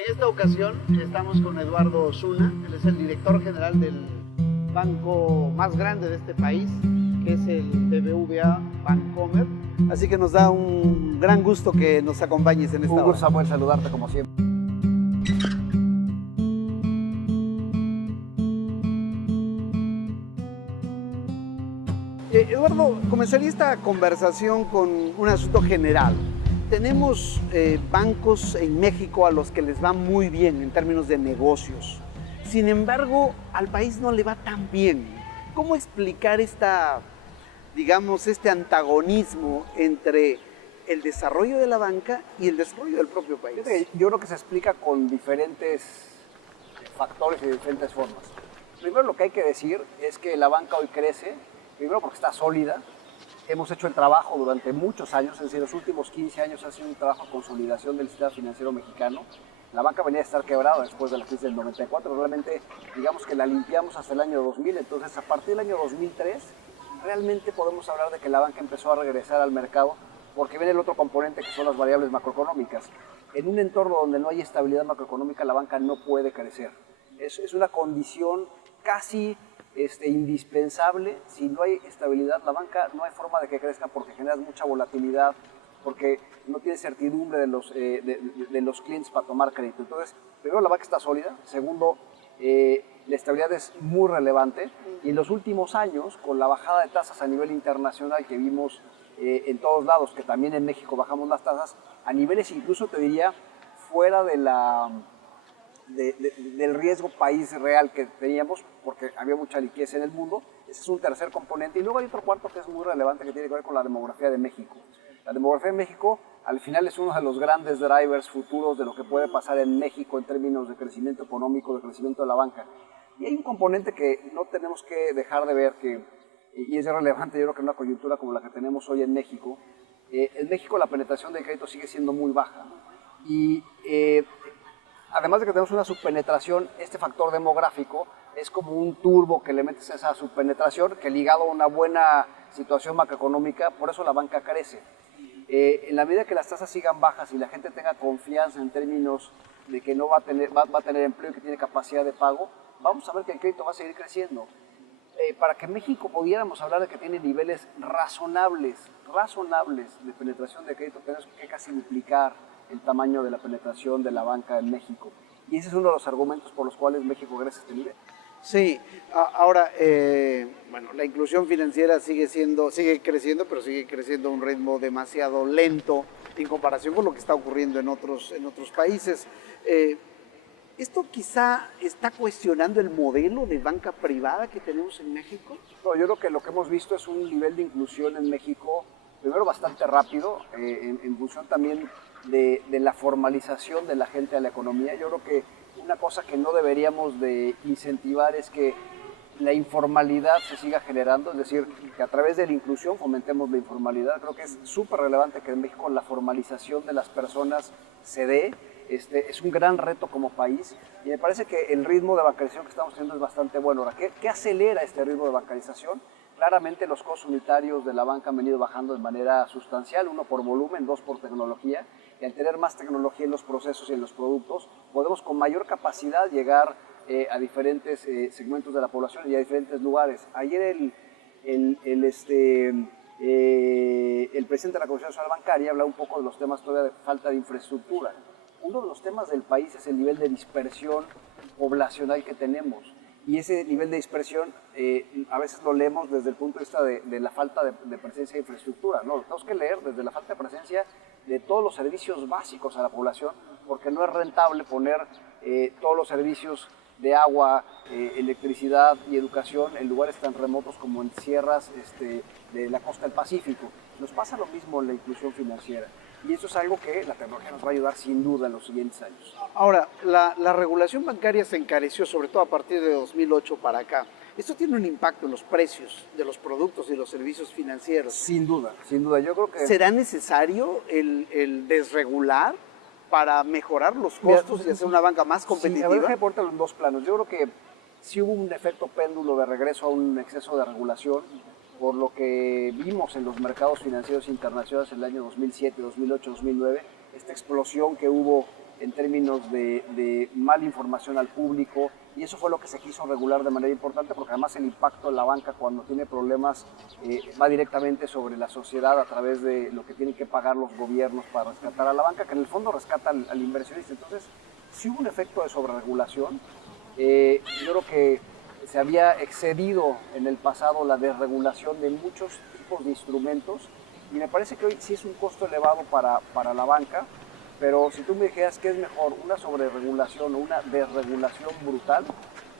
En esta ocasión estamos con Eduardo Osuna, él es el director general del banco más grande de este país, que es el BBVA Bancomer. Así que nos da un gran gusto que nos acompañes en esta Un hora. gusto, Samuel, saludarte como siempre. Eduardo, comenzaría esta conversación con un asunto general. Tenemos bancos en México a los que les va muy bien en términos de negocios. Sin embargo, al país no le va tan bien. ¿Cómo explicar este antagonismo entre el desarrollo de la banca y el desarrollo del propio país? Yo creo que se explica con diferentes factores y de diferentes formas. Primero, lo que hay que decir es que la banca hoy crece, primero porque está sólida. Hemos hecho el trabajo durante muchos años, es decir, los últimos 15 años ha sido un trabajo de consolidación del sistema financiero mexicano. La banca venía a estar quebrada después de la crisis del 94, realmente digamos que la limpiamos hasta el año 2000, entonces a partir del año 2003 realmente podemos hablar de que la banca empezó a regresar al mercado, porque viene el otro componente que son las variables macroeconómicas. En un entorno donde no hay estabilidad macroeconómica, la banca no puede crecer. Es una condición casi indispensable. Si no hay estabilidad, la banca no hay forma de que crezca porque generas mucha volatilidad, porque no tienes certidumbre de los clientes para tomar crédito. Entonces, primero, la banca está sólida. Segundo, la estabilidad es muy relevante. Y en los últimos años, con la bajada de tasas a nivel internacional que vimos en todos lados, que también en México bajamos las tasas, a niveles incluso, te diría, fuera del riesgo país real que teníamos, porque había mucha liquidez en el mundo. Ese es un tercer componente. Y luego hay otro cuarto que es muy relevante, que tiene que ver con la demografía de México. La demografía de México, al final, es uno de los grandes drivers futuros de lo que puede pasar en México en términos de crecimiento económico, de crecimiento de la banca. Y hay un componente que no tenemos que dejar de ver, y es relevante, yo creo que en una coyuntura como la que tenemos hoy en México. En México la penetración de crédito sigue siendo muy baja. Y además de que tenemos una subpenetración, este factor demográfico es como un turbo que le metes a esa subpenetración, que ligado a una buena situación macroeconómica, por eso la banca crece. En la medida que las tasas sigan bajas y la gente tenga confianza en términos de que no va a tener empleo y que tiene capacidad de pago, vamos a ver que el crédito va a seguir creciendo. Para que México pudiéramos hablar de que tiene niveles razonables de penetración de crédito, tenemos que casi duplicar el tamaño de la penetración de la banca en México. Y ese es uno de los argumentos por los cuales México crece a este nivel. Sí, ahora, la inclusión financiera sigue creciendo, pero sigue creciendo a un ritmo demasiado lento en comparación con lo que está ocurriendo en otros países. ¿Esto quizá está cuestionando el modelo de banca privada que tenemos en México? No, yo creo que lo que hemos visto es un nivel de inclusión en México, primero bastante rápido, en función también de la formalización de la gente a la economía. Yo creo que una cosa que no deberíamos de incentivar es que la informalidad se siga generando, es decir, que a través de la inclusión fomentemos la informalidad. Creo que es súper relevante que en México la formalización de las personas se dé. Es un gran reto como país y me parece que el ritmo de bancarización que estamos teniendo es bastante bueno. Ahora, ¿qué acelera este ritmo de bancarización? Claramente los costos unitarios de la banca han venido bajando de manera sustancial, uno por volumen, dos por tecnología, y al tener más tecnología en los procesos y en los productos, podemos con mayor capacidad llegar a diferentes segmentos de la población y a diferentes lugares. Ayer el presidente de la Comisión Nacional Bancaria hablaba un poco de los temas todavía de falta de infraestructura. Uno de los temas del país es el nivel de dispersión poblacional que tenemos. Y ese nivel de dispersión a veces lo leemos desde el punto de vista de la falta de presencia de infraestructura. No, lo tenemos que leer desde la falta de presencia de todos los servicios básicos a la población, porque no es rentable poner todos los servicios de agua, electricidad y educación en lugares tan remotos como en sierras de la costa del Pacífico. Nos pasa lo mismo en la inclusión financiera. Y eso es algo que la tecnología nos va a ayudar sin duda en los siguientes años. Ahora, la regulación bancaria se encareció, sobre todo a partir de 2008 para acá. ¿Esto tiene un impacto en los precios de los productos y los servicios financieros? Sin duda, sin duda. Yo creo que ¿será necesario el desregular para mejorar los costos y hacer una banca más competitiva? Sí, déjame ponértelo en dos planos. Yo creo que sí hubo un efecto péndulo de regreso a un exceso de regulación, por lo que vimos en los mercados financieros internacionales en el año 2007, 2008, 2009, esta explosión que hubo en términos de mala información al público, y eso fue lo que se quiso regular de manera importante, porque además el impacto en la banca cuando tiene problemas va directamente sobre la sociedad a través de lo que tienen que pagar los gobiernos para rescatar a la banca, que en el fondo rescata al inversionista. Entonces, sí hubo un efecto de sobreregulación. Yo creo que se había excedido en el pasado la desregulación de muchos tipos de instrumentos, y me parece que hoy sí es un costo elevado para la banca. Pero si tú me dijeras qué es mejor, una sobreregulación o una desregulación brutal,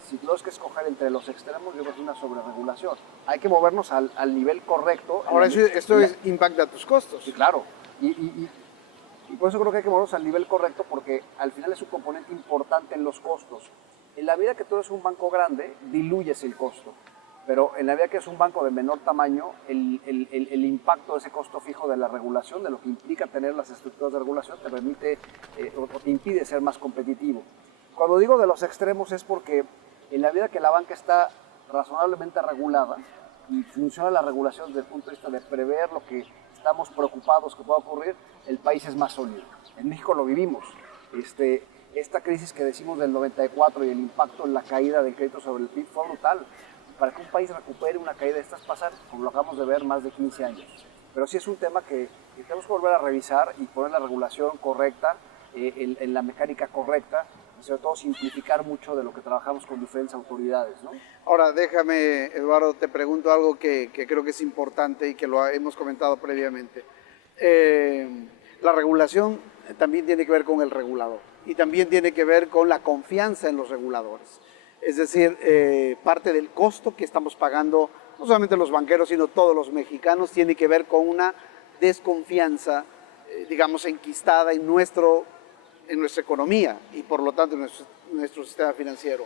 si tuvieras que escoger entre los extremos, yo creo que es una sobreregulación. Hay que movernos al nivel correcto. Ahora, esto impacta tus costos. Sí, claro. Y por eso creo que hay que movernos al nivel correcto, porque al final es un componente importante en los costos. En la medida que tú eres un banco grande, diluyes el costo. Pero en la medida que es un banco de menor tamaño, el impacto de ese costo fijo de la regulación, de lo que implica tener las estructuras de regulación, te permite o te impide ser más competitivo. Cuando digo de los extremos es porque en la medida que la banca está razonablemente regulada y funciona la regulación desde el punto de vista de prever lo que estamos preocupados que pueda ocurrir, el país es más sólido. En México lo vivimos. Esta crisis que decimos del 94 y el impacto en la caída del crédito sobre el PIB fue brutal. Para que un país recupere una caída de estas pasar, como lo acabamos de ver, más de 15 años. Pero sí es un tema que tenemos que volver a revisar y poner la regulación correcta, en la mecánica correcta, y sobre todo simplificar mucho de lo que trabajamos con diferentes autoridades, ¿no? Ahora, déjame, Eduardo, te pregunto algo que creo que es importante y que lo hemos comentado previamente. La regulación también tiene que ver con el regulador y también tiene que ver con la confianza en los reguladores. Es decir, parte del costo que estamos pagando, no solamente los banqueros, sino todos los mexicanos, tiene que ver con una desconfianza, digamos, enquistada en nuestra economía y por lo tanto en nuestro sistema financiero.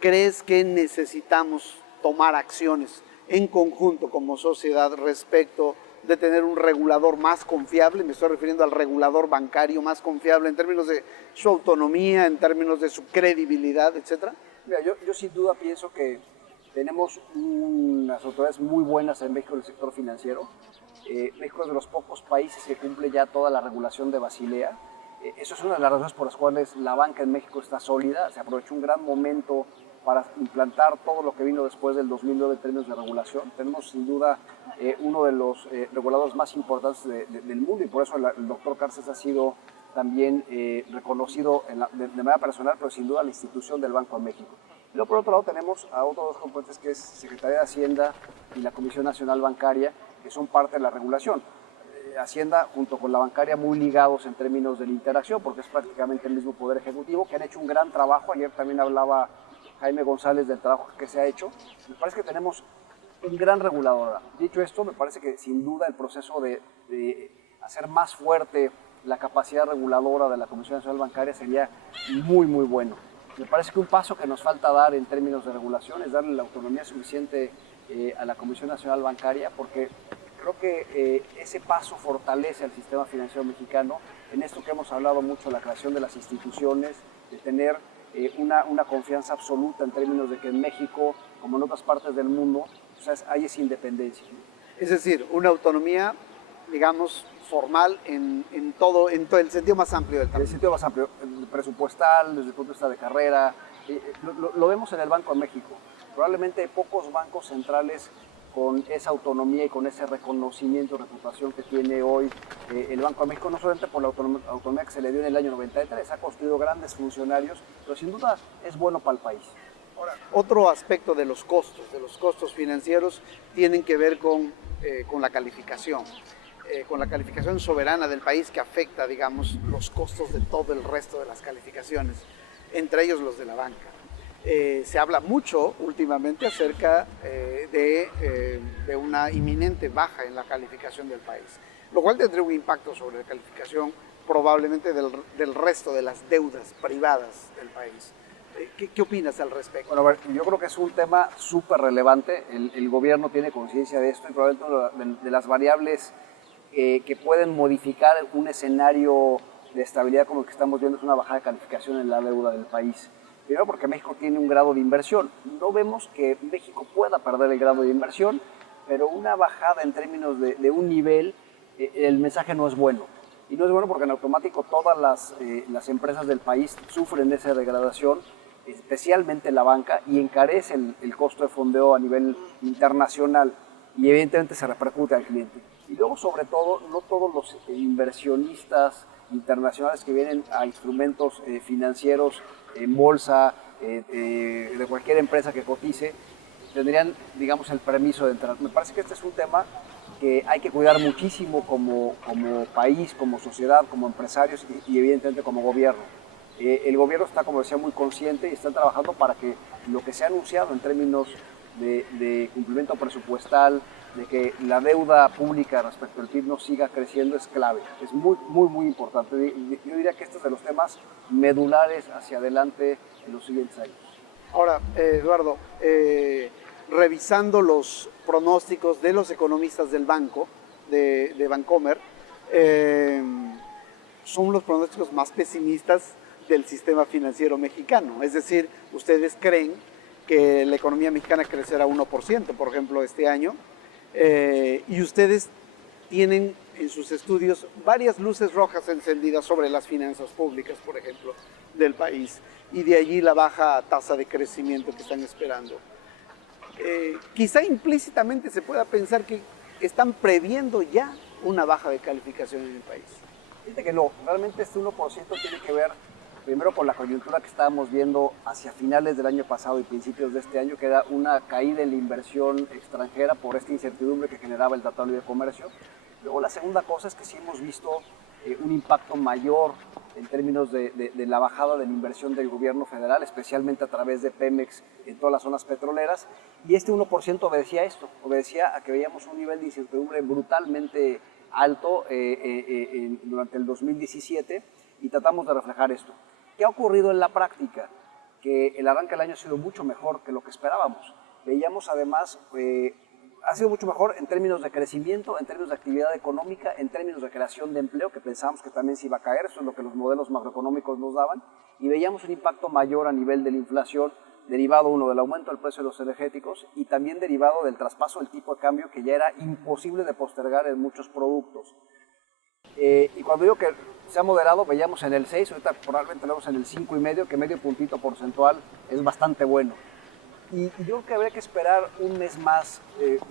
¿Crees que necesitamos tomar acciones en conjunto como sociedad respecto de tener un regulador más confiable? Me estoy refiriendo al regulador bancario más confiable en términos de su autonomía, en términos de su credibilidad, etcétera. Mira, yo sin duda pienso que tenemos unas autoridades muy buenas en México en el sector financiero. México es de los pocos países que cumple ya toda la regulación de Basilea. Eso es una de las razones por las cuales la banca en México está sólida. Se aprovechó un gran momento para implantar todo lo que vino después del 2009 en términos de regulación. Tenemos sin duda uno de los reguladores más importantes del mundo, y por eso el doctor Cárcez ha sido también reconocido de manera personal, pero sin duda la institución del Banco de México. Y luego por otro lado tenemos a otros dos componentes, que es Secretaría de Hacienda y la Comisión Nacional Bancaria, que son parte de la regulación. Hacienda junto con la bancaria muy ligados en términos de la interacción, porque es prácticamente el mismo Poder Ejecutivo, que han hecho un gran trabajo. Ayer también hablaba Jaime González del trabajo que se ha hecho. Me parece que tenemos un gran regulador. Dicho esto, me parece que sin duda el proceso de hacer más fuerte la capacidad reguladora de la Comisión Nacional Bancaria sería muy, muy bueno. Me parece que un paso que nos falta dar en términos de regulación es darle la autonomía suficiente a la Comisión Nacional Bancaria, porque creo que ese paso fortalece al sistema financiero mexicano en esto que hemos hablado mucho, la creación de las instituciones, de tener una confianza absoluta en términos de que en México, como en otras partes del mundo, hay esa independencia. Es decir, una autonomía, digamos, formal en todo el sentido más amplio del término. En el sentido más amplio, presupuestal, desde el punto de vista de carrera. Lo vemos en el Banco de México. Probablemente hay pocos bancos centrales con esa autonomía y con ese reconocimiento, reputación que tiene hoy el Banco de México, no solamente por la autonomía que se le dio en el año 93, ha construido grandes funcionarios, pero sin duda es bueno para el país. Ahora, otro aspecto de los costos financieros, tienen que ver con la calificación soberana del país, que afecta, digamos, los costos de todo el resto de las calificaciones, entre ellos los de la banca. Se habla mucho últimamente acerca de una inminente baja en la calificación del país, lo cual tendría un impacto sobre la calificación probablemente del resto de las deudas privadas del país. ¿Qué opinas al respecto? Bueno, a ver, yo creo que es un tema súper relevante. El gobierno tiene conciencia de esto, y probablemente de las variables que pueden modificar un escenario de estabilidad como el que estamos viendo es una bajada de calificación en la deuda del país. Primero porque México tiene un grado de inversión. No vemos que México pueda perder el grado de inversión, pero una bajada en términos de un nivel, el mensaje no es bueno. Y no es bueno porque en automático todas las empresas del país sufren esa degradación, especialmente la banca, y encarece el costo de fondeo a nivel internacional y evidentemente se repercute al cliente. Y luego, sobre todo, no todos los inversionistas internacionales que vienen a instrumentos financieros en bolsa, de cualquier empresa que cotice, tendrían, digamos, el permiso de entrar. Me parece que este es un tema que hay que cuidar muchísimo como país, como sociedad, como empresarios y evidentemente como gobierno. El gobierno está, como decía, muy consciente y están trabajando para que lo que se ha anunciado en términos de cumplimiento presupuestal, de que la deuda pública respecto al PIB no siga creciendo es clave, es muy, muy, muy importante. Yo diría que este es de los temas medulares hacia adelante en los siguientes años. Ahora, Eduardo, revisando los pronósticos de los economistas del banco, de Bancomer, son los pronósticos más pesimistas del sistema financiero mexicano. Es decir, ustedes creen que la economía mexicana crecerá 1%, por ejemplo, este año, y ustedes tienen en sus estudios varias luces rojas encendidas sobre las finanzas públicas, por ejemplo, del país, y de allí la baja tasa de crecimiento que están esperando. Quizá implícitamente se pueda pensar que están previendo ya una baja de calificación en el país. Fíjate que no, realmente este 1% tiene que ver primero con la coyuntura que estábamos viendo hacia finales del año pasado y principios de este año, que era una caída en la inversión extranjera por esta incertidumbre que generaba el Tratado de Libre Comercio. Luego la segunda cosa es que sí hemos visto un impacto mayor en términos de la bajada de la inversión del gobierno federal, especialmente a través de Pemex en todas las zonas petroleras, y este 1% obedecía a esto, obedecía a que veíamos un nivel de incertidumbre brutalmente alto durante el 2017 y tratamos de reflejar esto. ¿Qué ha ocurrido en la práctica? Que el arranque del año ha sido mucho mejor que lo que esperábamos. Veíamos además, ha sido mucho mejor en términos de crecimiento, en términos de actividad económica, en términos de creación de empleo, que pensábamos que también se iba a caer, eso es lo que los modelos macroeconómicos nos daban, y veíamos un impacto mayor a nivel de la inflación, derivado uno del aumento del precio de los energéticos y también derivado del traspaso del tipo de cambio que ya era imposible de postergar en muchos productos. Y cuando digo que se ha moderado, veíamos en el 6, ahorita probablemente lo vemos en el 5,5, que medio puntito porcentual es bastante bueno. Y yo creo que habría que esperar un mes más,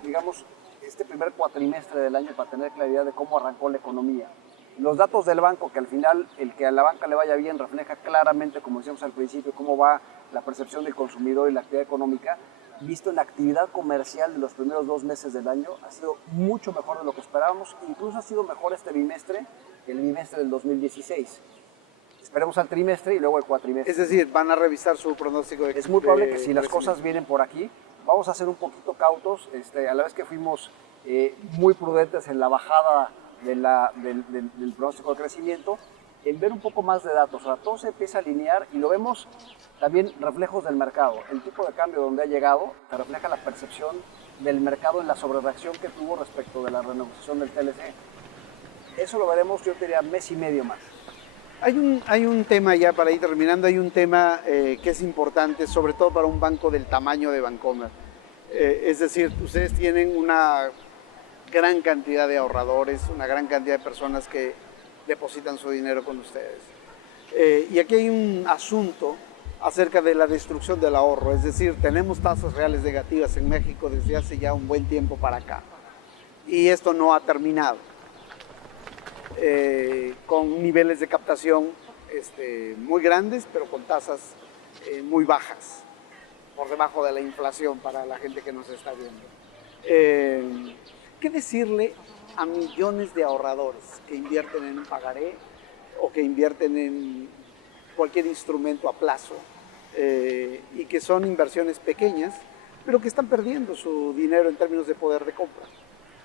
digamos, este primer cuatrimestre del año para tener claridad de cómo arrancó la economía. Los datos del banco, que al final el que a la banca le vaya bien refleja claramente, como decíamos al principio, cómo va la percepción del consumidor y la actividad económica, visto en la actividad comercial de los primeros 2 meses del año, ha sido mucho mejor de lo que esperábamos, incluso ha sido mejor este bimestre que el bimestre del 2016. Esperemos al trimestre y luego el cuatrimestre. Es decir, van a revisar su pronóstico de Es muy probable que si las cosas vienen por aquí, vamos a ser un poquito cautos, a la vez que fuimos muy prudentes en la bajada del pronóstico de crecimiento, en ver un poco más de datos. O sea, todo se empieza a alinear y lo vemos también reflejos del mercado. El tipo de cambio donde ha llegado te refleja la percepción del mercado en la sobrereacción que tuvo respecto de la renegociación del TLC. Eso lo veremos, yo diría, mes y medio más. Hay un tema ya para ir terminando, hay un tema que es importante, sobre todo para un banco del tamaño de Bancomer. Es decir, ustedes tienen una gran cantidad de ahorradores, una gran cantidad de personas que depositan su dinero con ustedes. Y aquí hay un asunto acerca de la destrucción del ahorro, es decir, tenemos tasas reales negativas en México desde hace ya un buen tiempo para acá. Y esto no ha terminado. Con niveles de captación muy grandes, pero con tasas muy bajas, por debajo de la inflación para la gente que nos está viendo. ¿Qué decirle a millones de ahorradores que invierten en un pagaré o que invierten en cualquier instrumento a plazo y que son inversiones pequeñas, pero que están perdiendo su dinero en términos de poder de compra?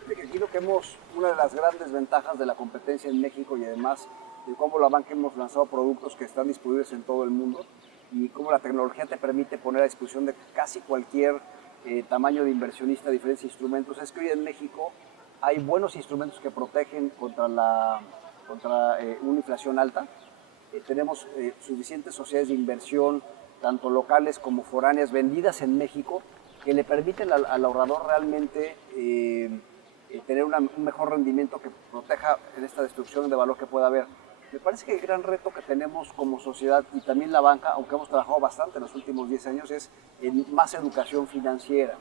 Aquí lo que una de las grandes ventajas de la competencia en México y además de cómo la banca hemos lanzado productos que están disponibles en todo el mundo y cómo la tecnología te permite poner a disposición de casi cualquier tamaño de inversionista diferentes instrumentos, es que hoy en México hay buenos instrumentos que protegen contra una inflación alta. Tenemos suficientes sociedades de inversión, tanto locales como foráneas, vendidas en México, que le permiten al ahorrador realmente tener un mejor rendimiento que proteja en esta destrucción de valor que pueda haber. Me parece que el gran reto que tenemos como sociedad y también la banca, aunque hemos trabajado bastante en los últimos 10 años, es en más educación financiera.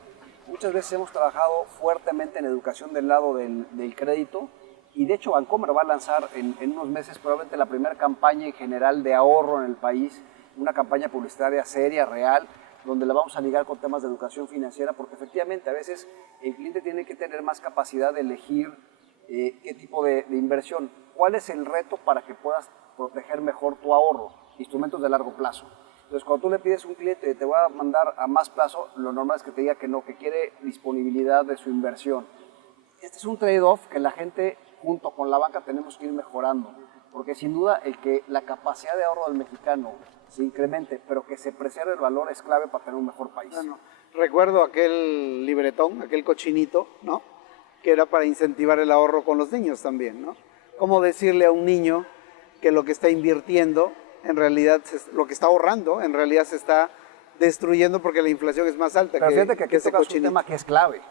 Muchas veces hemos trabajado fuertemente en educación del lado del crédito, y de hecho Bancomer va a lanzar en unos meses probablemente la primera campaña en general de ahorro en el país, una campaña publicitaria seria, real, donde la vamos a ligar con temas de educación financiera, porque efectivamente a veces el cliente tiene que tener más capacidad de elegir qué tipo de inversión. ¿Cuál es el reto para que puedas proteger mejor tu ahorro? Instrumentos de largo plazo. Entonces, cuando tú le pides a un cliente, te voy a mandar a más plazo, lo normal es que te diga que no, que quiere disponibilidad de su inversión. Este es un trade-off que la gente, junto con la banca, tenemos que ir mejorando, porque sin duda el que la capacidad de ahorro del mexicano se incremente, pero que se preserve el valor, es clave para tener un mejor país. Bueno, recuerdo aquel libretón, aquel cochinito, ¿no? Que era para incentivar el ahorro con los niños también, ¿no? ¿Cómo decirle a un niño que lo que está invirtiendo, en realidad, lo que está ahorrando, en realidad se está destruyendo porque la inflación es más alta? Pero fíjate que aquí ese tocas un cochinito. tema que es clave.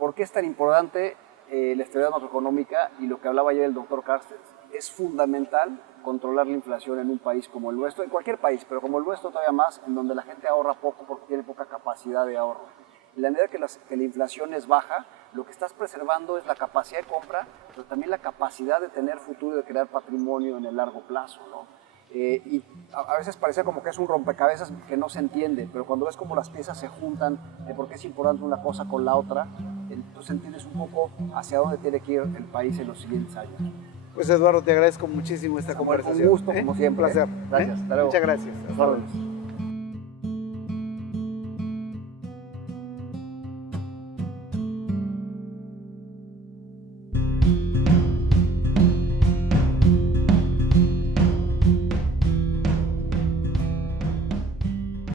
¿Por qué es tan importante la estabilidad macroeconómica? Y lo que hablaba ayer el doctor Carstens, es fundamental controlar la inflación en un país como el nuestro, en cualquier país, pero como el nuestro todavía más, en donde la gente ahorra poco porque tiene poca capacidad de ahorro. En la medida que la inflación es baja, lo que estás preservando es la capacidad de compra, pero también la capacidad de tener futuro y de crear patrimonio en el largo plazo, ¿no? Y a veces parece como que es un rompecabezas que no se entiende, pero cuando ves cómo las piezas se juntan, de por qué es importante una cosa con la otra, entonces entiendes un poco hacia dónde tiene que ir el país en los siguientes años. Pues Eduardo, te agradezco muchísimo esta conversación. Un gusto, como siempre. Un placer. Gracias. Hasta luego. Muchas gracias. Hasta luego.